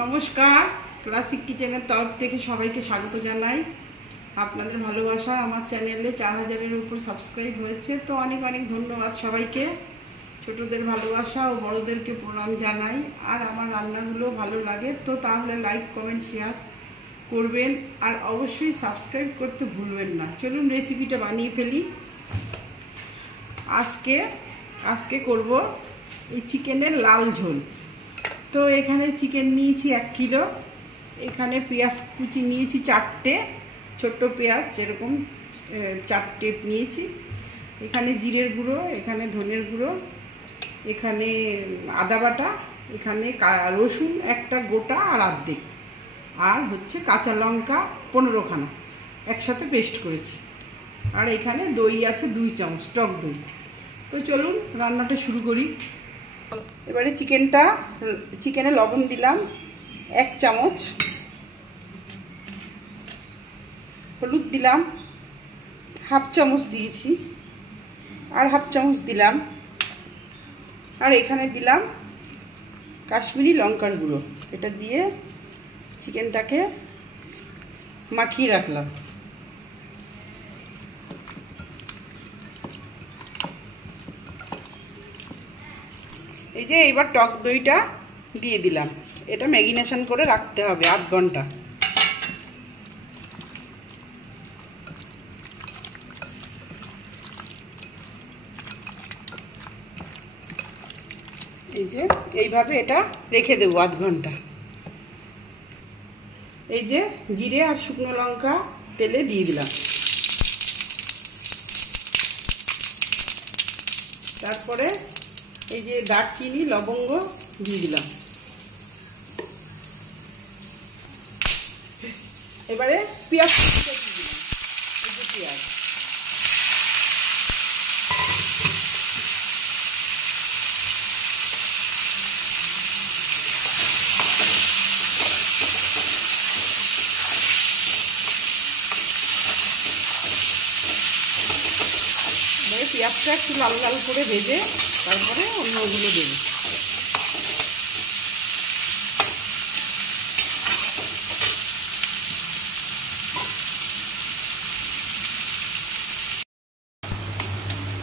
নমস্কার, ক্লাসিক কিচেনের তরফ থেকে সবাইকে স্বাগত জানাই। আপনাদের ভালোবাসা আমার চ্যানেলে 4000-এর উপর সাবস্ক্রাইব হয়েছে, তো অনেক অনেক ধন্যবাদ সবাইকে। ছোটদের ভালোবাসা ও বড়দেরকে প্রণাম জানাই। আর আমার রান্নাগুলো ভালো লাগে তো তাহলে লাইক, কমেন্ট, শেয়ার করবেন আর অবশ্যই সাবস্ক্রাইব করতে ভুলবেন না। চলুন রেসিপিটা বানিয়ে ফেলি। আজকে করব এই চিকেনের লাল ঝোল। তো এখানে চিকেন নিয়েছি 1 কিলো। এখানে পেঁয়াজ কুচি নিয়েছি 4টে, ছোট্ট পেঁয়াজ যেরকম 4টে নিয়েছি। এখানে জিরের গুঁড়ো, এখানে ধনের গুঁড়ো, এখানে আদা বাটা, এখানে রসুন একটা গোটা আর অর্ধেক, আর হচ্ছে কাঁচা লঙ্কা 15খানা একসাথে পেস্ট করেছি। আর এখানে দই আছে 2 চামচ, টক দই। তো চলুন রান্নাটা শুরু করি। এবারে চিকেনে লবণ দিলাম 1 চামচ, হলুদ দিলাম 1/2 চামচ দিয়েছি, আর 1/2 চামচ দিলাম, আর এখানে দিলাম কাশ্মীরি লঙ্কার গুঁড়ো। এটা দিয়ে চিকেনটাকে মাখিয়ে রাখলাম। এই যে এইবার টক দইটা দিয়ে দিলাম। এটা ম্যারিনেশন করে রাখতে হবে 8 ঘন্টা। এই যে এইভাবে এটা রেখে দেবো 8 ঘন্টা। এই যে জিরে আর শুকনো লঙ্কা তেলে দিয়ে দিলাম। তারপরে এই যে দারচিনি, লবঙ্গ দিয়ে দিলাম। এবারে পেঁয়াজ দিয়ে দিলাম। এই যে পেঁয়াজ, পেঁয়াজটা একটু লাল লাল করে ভেজে তারপরে অন্যগুলো দেবো।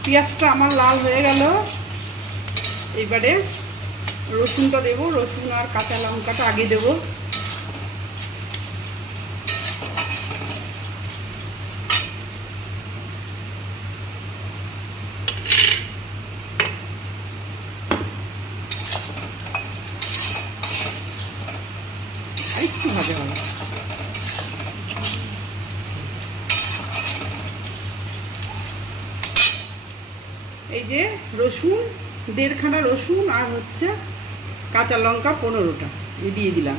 পেঁয়াজটা আমার লাল হয়ে গেল। এইবারে রসুনটা দেবো। রসুন আর কাঁচা লঙ্কাটা আগে দেবো। একটু ভাজা হবে। এই যে রসুন 1.5 খানা রসুন আর হচ্ছে কাঁচা লঙ্কা 15টা দিয়ে দিলাম।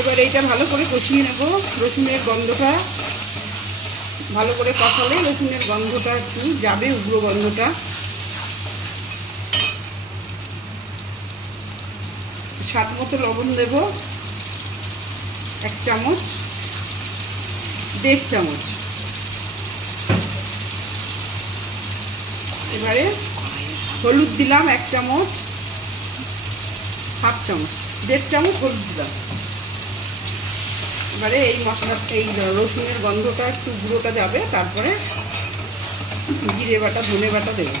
এবার এইটা ভালো করে কষিয়ে নেব। রসুনের গন্ধটা ভালো করে কষালে রসুনের গন্ধটা একটু যাবে, উগ্র গন্ধটা। স্বাদ মতো লবণ দেব 1 চামচ, 1.5 চামচ। এবারে হলুদ দিলাম 1 চামচ, 1/2 চামচ, 1.5 চামচ হলুদ দিলাম। এবারে এই মশলা, এই রসুনের গন্ধটা একটু গুঁড়োটা যাবে, তারপরে জিরে বাটা, ধনে বাটা দেবো।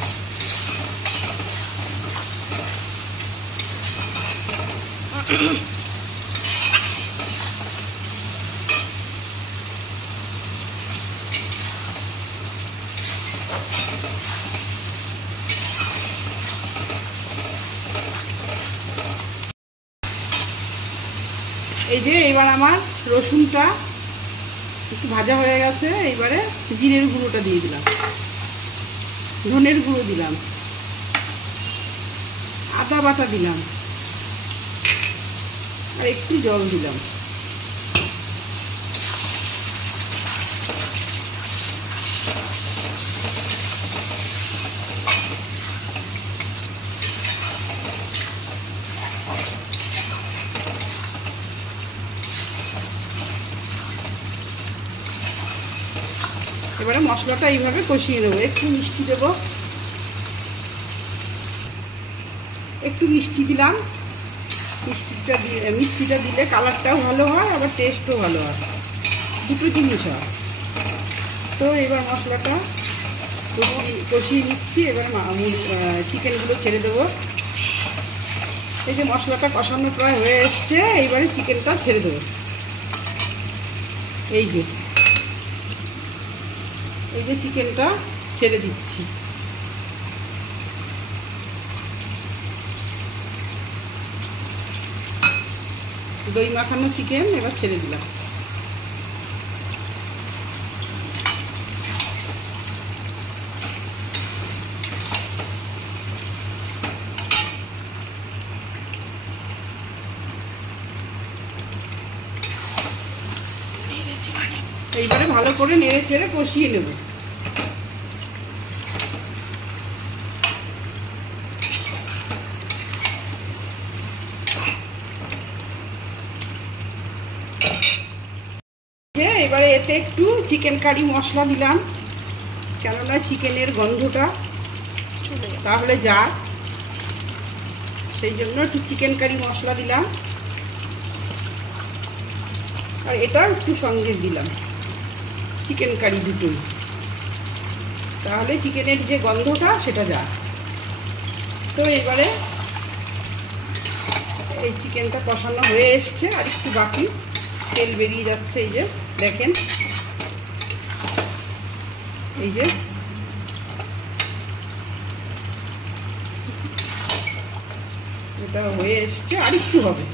এই যে এবার আমার রসুনটা একটু ভাজা হয়ে গেছে। এইবারে জিরের গুঁড়োটা দিয়ে দিলাম, ধনের গুঁড়ো দিলাম, আদা বাটা দিলাম, আর একটু জল দিলাম। এবারে মশলাটা এইভাবে কষিয়ে নেবো। একটু মিষ্টি দেবো, একটু মিষ্টি দিলাম। মিষ্টিটা দিলে কালারটাও ভালো হয়, আবার টেস্টও ভালো হয়, দুটো জিনিস হয়। তো এবার মশলাটা কষিয়ে নিচ্ছি। এবার চিকেনগুলো ছেড়ে দেবো। এই যে মশলাটা কষানো প্রায় হয়ে এসছে, এইবারে চিকেনটা ছেড়ে দেবো। এই যে চিকেনটা ছেড়ে দিচ্ছি। দই মাখানো চিকেন এবার ছেড়ে দিলাম। এইবারে ভালো করে নেড়ে চেড়ে কষিয়ে নেব। এবারে এতে একটু চিকেন কারি মশলা দিলাম, কেননা চিকেনের গন্ধটা তাহলে যা, সেই জন্য একটু চিকেন কারি মশলা দিলাম। আর এটা একটু সঙ্গে দিলাম চিকেন কারি দুটোই, তাহলে চিকেনের যে গন্ধটা সেটা যা। তো এবারে এই চিকেনটা কষানো হয়ে এসছে, আর একটু বাকি, তেল বেরিয়ে যাচ্ছে। এই যে দেখেন, এই যে এটা হয়ে এসছে, আর একটু হবে।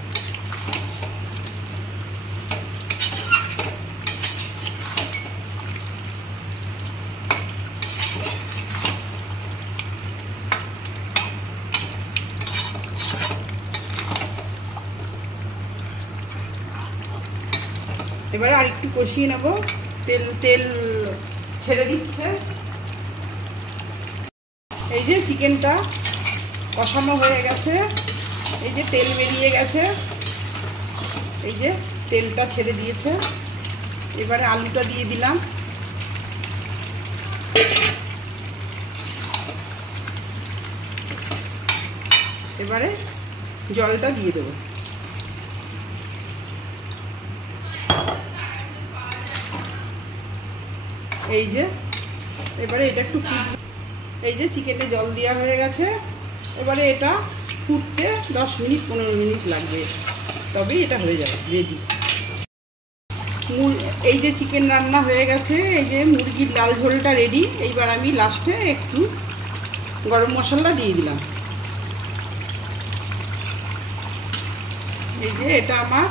এবারে আর একটু কষিয়ে নেব। তেল ছেড়ে দিচ্ছে। এই যে চিকেনটা কষানো হয়ে গেছে, এই যে তেল বেরিয়ে গেছে, এই যে তেলটা ছেড়ে দিয়েছে। এবারে আলুটা দিয়ে দিলাম। এবারে জলটা দিয়ে দেবো। এই যে এবারে এটা একটু এই যে চিকেনে জল দেওয়া হয়ে গেছে। এবারে এটা ফুটতে 10 মিনিট 15 মিনিট লাগবে, তবে এটা হয়ে যাবে রেডি। এই যে চিকেন রান্না হয়ে গেছে, এই যে মুরগির লাল ঝোলটা রেডি। এইবার আমি লাস্টে একটু গরম মশলা দিয়ে দিলাম। এই যে এটা আমার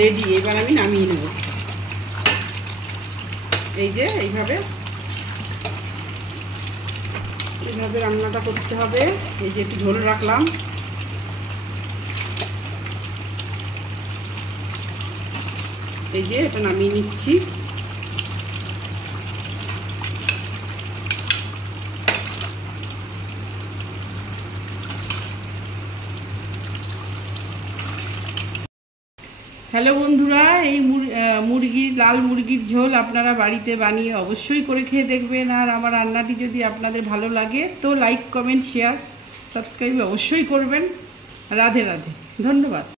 রেডি। এবার আমি নামিয়ে নেব। এই যে এইভাবে রান্নাটা করতে হবে। এই যে একটু ঝোল রাখলাম। এই যে এটা নামিয়ে নিচ্ছি। হ্যালো বন্ধুরা, এই লাল মুরগির ঝোল আপনারা বাড়িতে বানিয়ে অবশ্যই করে খেয়ে দেখবেন। আর আমার রান্নাটি যদি আপনাদের ভালো লাগে তো লাইক, কমেন্ট, শেয়ার, সাবস্ক্রাইব অবশ্যই করবেন। রাধে রাধে, ধন্যবাদ।